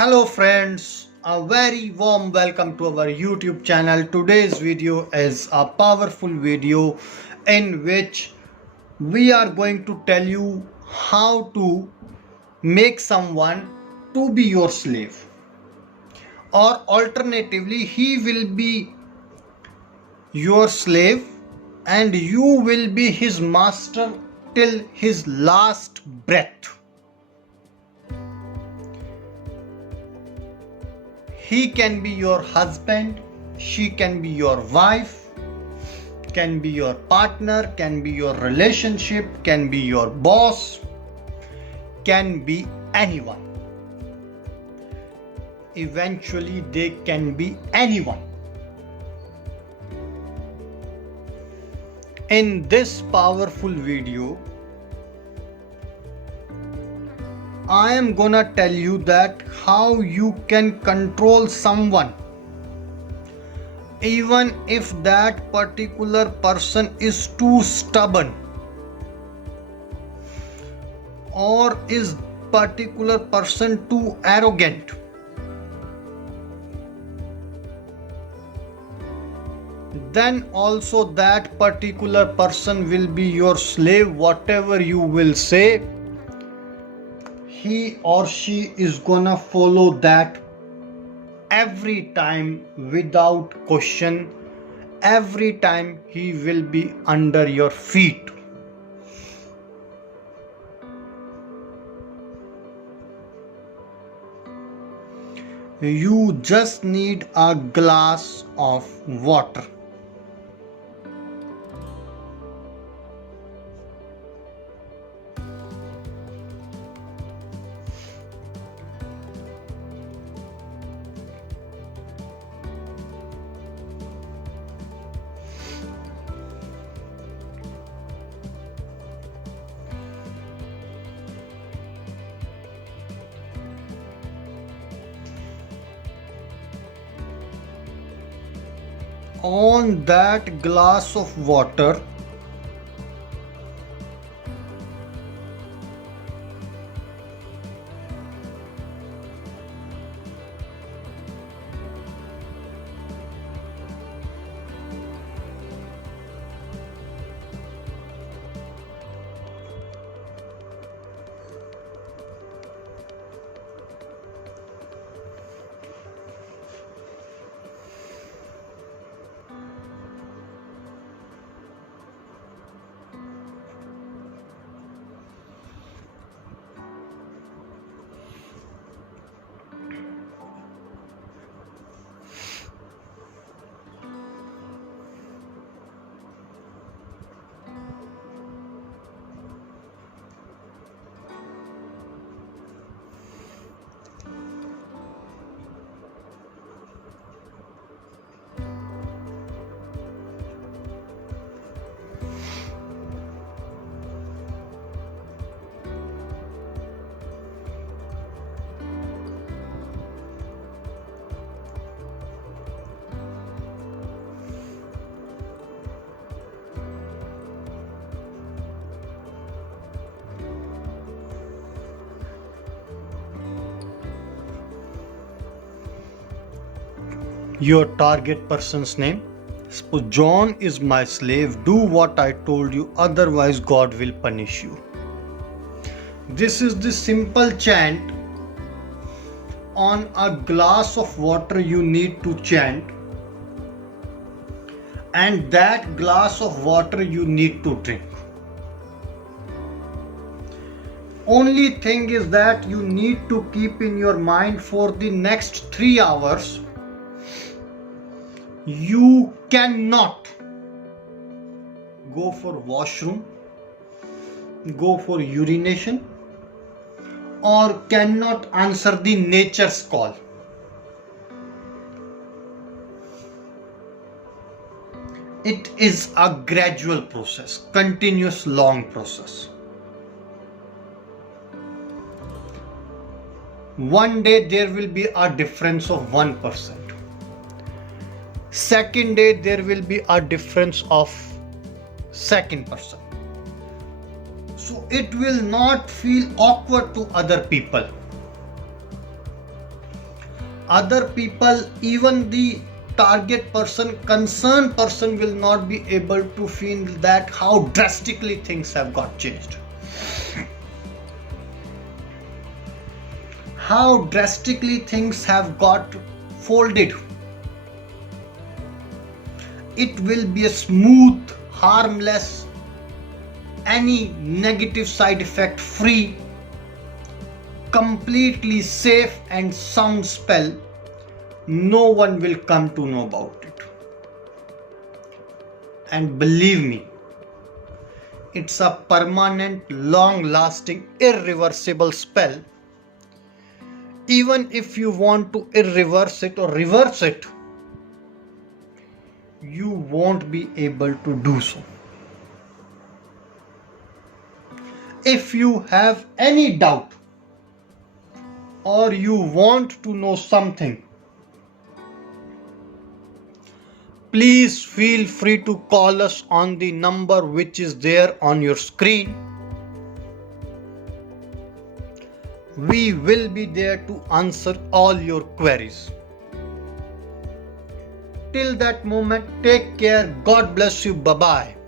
Hello friends, a very warm welcome to our YouTube channel. Today's video is a powerful video in which we are going to tell you how to make someone to be your slave, or alternatively he will be your slave and you will be his master till his last breath. He can be your husband, she can be your wife, can be your partner, can be your relationship, can be your boss, can be anyone. Eventually, they can be anyone. In this powerful video, I am gonna tell you that how you can control someone even if that particular person is too stubborn or is particular person too arrogant. Then also that particular person will be your slave. Whatever you will say, he or she is gonna follow that every time without question. Every time he will be under your feet. You just need a glass of water. On that glass of water, your target person's name. Suppose John is my slave, do what I told you, otherwise God will punish you. This is the simple chant. On a glass of water you need to chant, and that glass of water you need to drink. Only thing is that you need to keep in your mind for the next 3 hours, you cannot go for washroom, go for urination, or cannot answer the nature's call. It is a gradual process, continuous long process. One day there will be a difference of 1%. Second day there will be a difference of second person. So it will not feel awkward to other people. other people, even the target person, concerned person, will not be able to feel that how drastically things have got changed, how drastically things have got folded. It will be a smooth, harmless, any negative side effect free, completely safe and sound spell. No one will come to know about it. And believe me, it's a permanent, long lasting, irreversible spell. Even if you want to irreverse it or reverse it, you won't be able to do so. If you have any doubt or you want to know something, please feel free to call us on the number which is there on your screen. We will be there to answer all your queries. Till that moment, take care. God bless you. Bye bye.